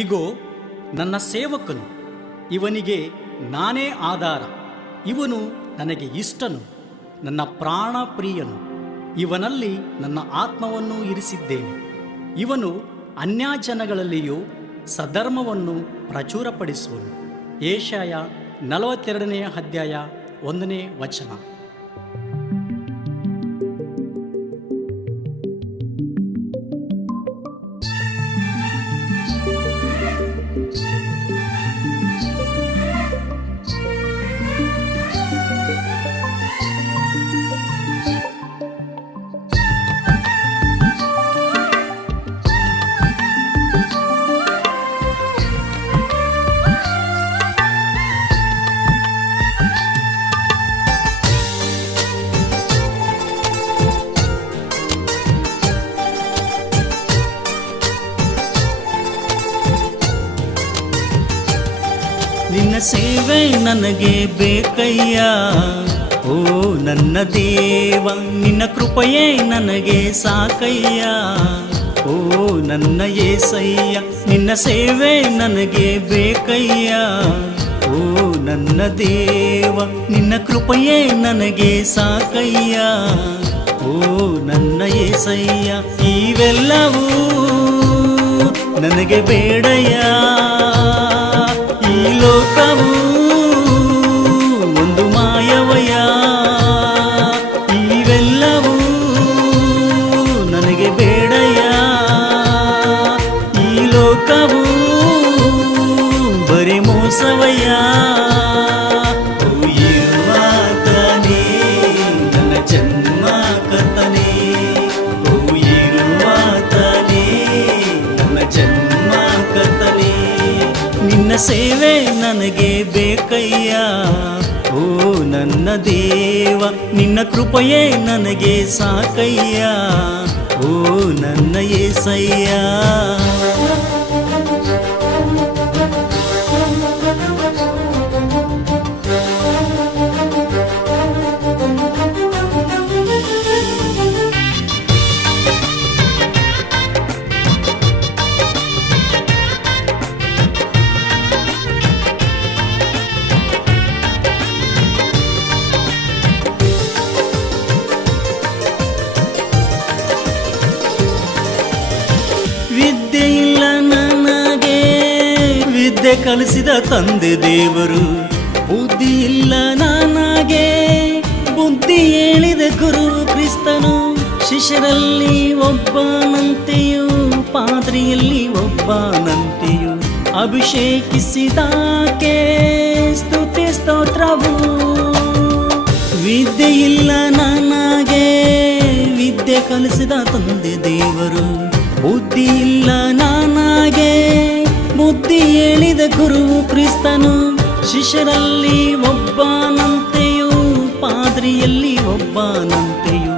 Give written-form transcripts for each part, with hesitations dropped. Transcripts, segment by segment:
ಇಗೋ ನನ್ನ ಸೇವಕನು, ಇವನಿಗೆ ನಾನೇ ಆಧಾರ. ಇವನು ನನಗೆ ಇಷ್ಟನು, ನನ್ನ ಪ್ರಾಣ ಪ್ರಿಯನು. ಇವನಲ್ಲಿ ನನ್ನ ಆತ್ಮವನ್ನು ಇರಿಸಿದ್ದೇನೆ. ಇವನು ಅನ್ಯಜನಗಳಲ್ಲಿಯೂ ಸಧರ್ಮವನ್ನು ಪ್ರಚುರಪಡಿಸುವನು. ಯೆಶಾಯ 42ನೇ ಅಧ್ಯಾಯ 1ನೇ ವಚನ. ನಿನ್ನ ಸೇವೆ ನನಗೆ ಬೇಕಯ್ಯ, ಓ ನನ್ನ ದೇವ. ನಿನ್ನ ಕೃಪೆಯೇ ನನಗೆ ಸಾಕಯ್ಯ, ಓ ನನ್ನ యేసయ్య. ನಿನ್ನ ಸೇವೆ ನನಗೆ ಬೇಕಯ್ಯ, ಓ ನನ್ನ ದೇವ. ನಿನ್ನ ಕೃಪೆಯೇ ನನಗೆ ಸಾಕಯ್ಯ, ಓ ನನ್ನ యేసయ్య. ಇವೆಲ್ಲವೂ ನನಗೆ ಬೇಡಯ್ಯ. ಈ ಲೋಕವು ಒಂದು ಮಾಯವಯ್ಯ. ಇವೆಲ್ಲವೂ ನನಗೆ ಬೇಡಯ್ಯ. ಈ ಲೋಕವು ಬರೀ ಮೋಸವಯ್ಯ. ಇರುವಾತನೇ ನನ್ನ ಜನ್ಮ ಕರ್ತನೇ, ಓ ಇರುವಾತನೇ ನನ್ನ ಜನ್ಮ ಕರ್ತನೇ. ನಿನ್ನ ಸೇವೆ ನನಗೆ ಬೇಕಯ್ಯ, ಓ ನನ್ನ ದೇವ. ನಿನ್ನ ಕೃಪೆಯೇ ನನಗೆ ಸಾಕಯ್ಯ, ಓ ನನ್ನ యేసయ్య. ವಿದ್ಯೆ ಇಲ್ಲ ನನಗೆ, ವಿದ್ಯೆ ಕಲಿಸಿದ ತಂದೆ ದೇವರು. ಬುದ್ಧಿ ಇಲ್ಲ ನನಗೆ, ಬುದ್ಧಿ ಹೇಳಿದ ಗುರು ಕ್ರಿಸ್ತನು. ಶಿಷ್ಯರಲ್ಲಿ ಒಬ್ಬನಂತೆಯೂ ಪಾದ್ರಿಯಲ್ಲಿ ಒಬ್ಬನಂತೆಯೂ ಅಭಿಷೇಕಿಸಿದಾಕೆ ಸ್ತುತಿ ಸ್ತೋತ್ರವು. ವಿದ್ಯೆ ಇಲ್ಲ ನನಗೆ, ವಿದ್ಯೆ ಕಲಿಸಿದ ತಂದೆ ದೇವರು. ಬುದ್ಧಿ ಇಲ್ಲ ನನಗೆ, ಬುದ್ಧಿ ಹೇಳಿದ ಗುರು ಕ್ರಿಸ್ತನು. ಶಿಷ್ಯರಲ್ಲಿ ಒಬ್ಬನಂತೆಯೂ ಪಾದ್ರಿಯಲ್ಲಿ ಒಬ್ಬನಂತೆಯೂ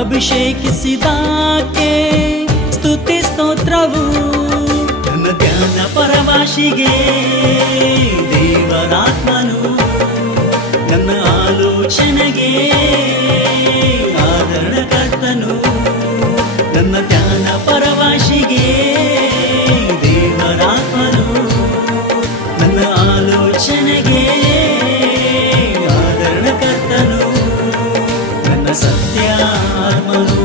ಅಭಿಷೇಕಿಸಿದಾಕೆ ಸ್ತುತಿ ಸ್ತೋತ್ರವು. ನನ್ನ ಧ್ಯಾನ ಪರಭಾಷೆಗೆ ದೇವರಾತ್ಮನು, ನನ್ನ ಆಲೋಚನೆಗೆ ಆದರಣಕರ್ತನು. ನನ್ನ ಧ್ಯಾನ ಪರಭಾಷೆಗೆ ದೇವರಾತ್ಮನು, ನನ್ನ ಆಲೋಚನೆಗೆ ಆದರಣಕರ್ತನು. ನನ್ನ ಸತ್ಯಾತ್ಮನು,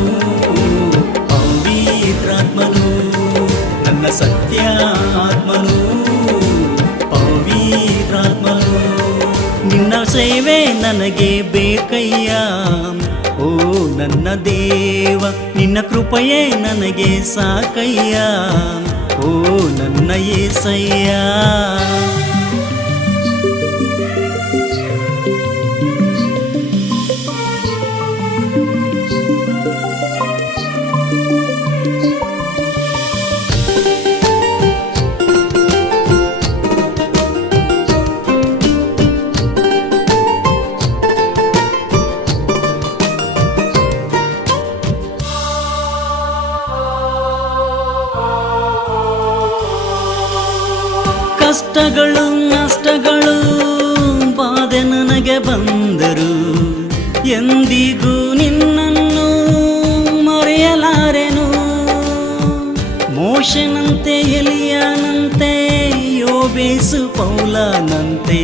ಪವಿತ್ರಾತ್ಮನು. ನನ್ನ ಸತ್ಯಾತ್ಮನು, ಪವಿತ್ರಾತ್ಮನು. ನಿನ್ನ ಸೇವೆ ನನಗೆ ಬೇಕಯ್ಯ, ಓ ನನ್ನ ದೇವ. ನಿನ್ನ ಕೃಪೆಯೇ ನನಗೆ ಸಾಕಯ್ಯ, ಓ ನನ್ನ యేసయ్య. ಕಷ್ಟಗಳು ನಷ್ಟಗಳು ಬಾಧೆ ನನಗೆ ಬಂದರು, ಎಂದಿಗೂ ನಿನ್ನನ್ನು ಮರೆಯಲಾರೆನು. ಮೋಶೆನಂತೆ ಎಲಿಯನಂತೆ ಯೋಬೇಸು ಪೌಲನಂತೆ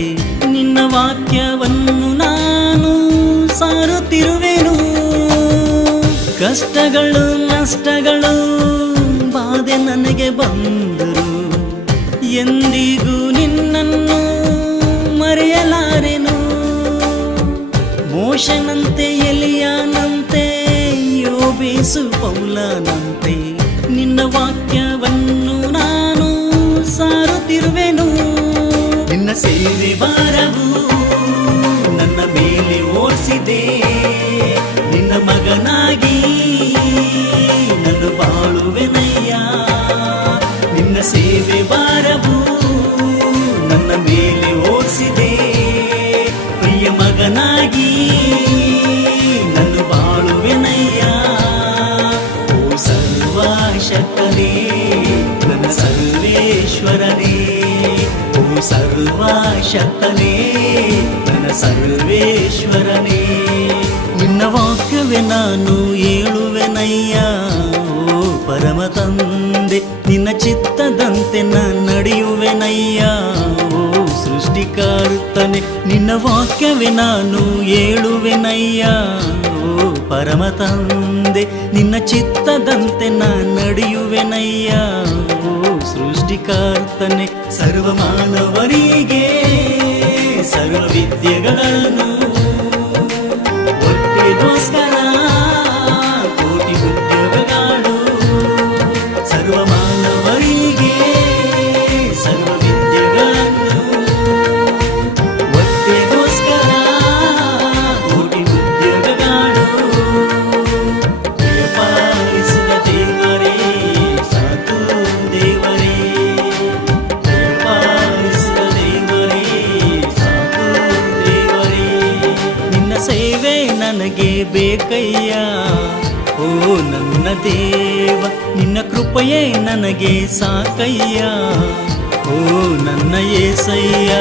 ನಿನ್ನ ವಾಕ್ಯವನ್ನು ನಾನು ಸಾರುತ್ತಿರುವೆನು. ಕಷ್ಟಗಳು ನಷ್ಟಗಳು ಬಾಧೆ ನನಗೆ ಬಂದರು, ಎಂದಿಗೂ ನಿನ್ನನ್ನು ಮರೆಯಲಾರೆನು. ಮೋಶನಂತೆ ಎಲಿಯಾನಂತೆ ಯೋಬೇಸು ಪೌಲನಂತೆ ನಿನ್ನ ವಾಕ್ಯವನ್ನು ನಾನು ಸಾರುತ್ತಿರುವೆನು. ನಿನ್ನ ಸೇವೆ ಭಾರವು ನನ್ನ ಮೇಲೆ ಓಡಿಸಿದೆ, ನಿನ್ನ ಮಗನಾಗಿ ನಾನು ಬಾಳುವೆನಯ್ಯ. ನಿನ್ನ ಸೇವೆ ಭಾರವು ನನ್ನ ಮೇಲೆ ಓಡಿಸಿದೆ, ಪ್ರಿಯ ಮಗನಾಗಿ ನಾನು ಬಾಳುವೆನಯ್ಯ. ಓ ಸರ್ವಶಕ್ತನೇ ನನ್ನ ಸರ್ವೇಶ್ವರನೇ, ಓ ಸರ್ವಶಕ್ತನೇ ನನ್ನ ಸರ್ವೇಶ್ವರನೇ. ನಿನ್ನ ವಾಕ್ಯವೇ ನಾನು ಹೇಳುವೆನಯ್ಯ. ಓ ಪರಮ ತಂದೆ, ನಿನ್ನ ಚಿತ್ತದಂತೆ ನಾನು ನಡೆಯುವೆನಯ್ಯ. ಓ ಸೃಷ್ಟಿಕರ್ತನೆ, ನಿನ್ನ ವಾಕ್ಯವೇ ನಾನು ಹೇಳುವೆನಯ್ಯ. ಓ ಪರಮ ತಂದೆ, ನಿನ್ನ ಚಿತ್ತದಂತೆ ನಾನು ನಡೆಯುವೆನಯ್ಯ. ಓ ಸೃಷ್ಟಿಕರ್ತನೆ, ಸರ್ವ ಮಾನವರಿಗೆ ಸರ್ವ ವಿದ್ಯೆಗಳನ್ನು ಒಟ್ಟಿಗೋಸ್ಕರ ಕೋಟಿ ಉದ್ಯೋಗಗಳು. ಸರ್ವ ಮಾನವರಿಗೆ ಸರ್ವ ವಿದ್ಯೆಗಳನ್ನು ಒಟ್ಟಿಗೋಸ್ಕರ ಕೋಟಿ ಉದ್ಯೋಗಗಳು. ದಯಪಾಲಿಸಿದ ದೇವರೇ ಸಾಕು ದೇವರೇ, ದಯಪಾಲಿಸಿದ ದೇವರೇ ಸಾಕು ದೇವರೇ. ನಿನ್ನ ಸೇವೆ ನನಗೆ ಬೇಕಯ್ಯ, ಓ ನನ್ನ ದೇವ. ನಿನ್ನ ಕೃಪೆಯೇ ನನಗೆ ಸಾಕಯ್ಯ, ಓ ನನ್ನ యేసయ్య.